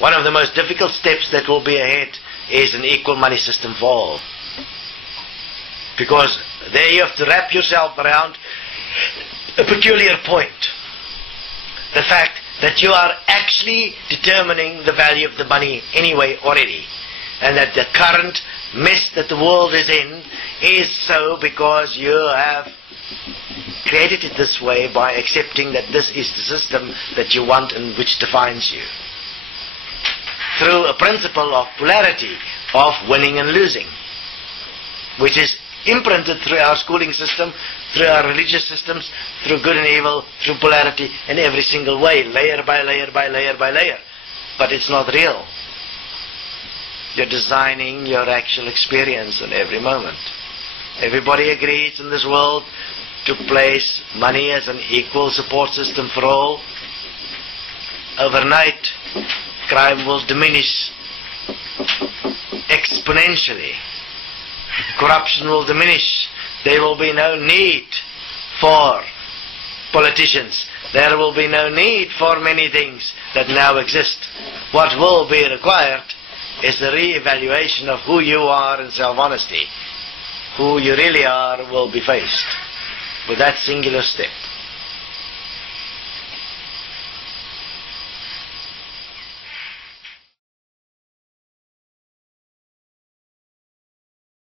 One of the most difficult steps that will be ahead is an equal money system for all. Because there you have to wrap yourself around a peculiar point. The fact that you are actually determining the value of the money anyway already. And that the current mess that the world is in is so because you have created it this way by accepting that this is the system that you want and which defines you. Through a principle of polarity, of winning and losing, which is imprinted through our schooling system, through our religious systems, through good and evil, through polarity, in every single way, layer by layer by layer by layer. But it's not real. You're designing your actual experience in every moment. Everybody agrees in this world to place money as an equal support system for all. Overnight, crime will diminish exponentially. Corruption will diminish. There will be no need for politicians. There will be no need for many things that now exist. What will be required is a re-evaluation of who you are in self-honesty. Who you really are will be faced with that singular step.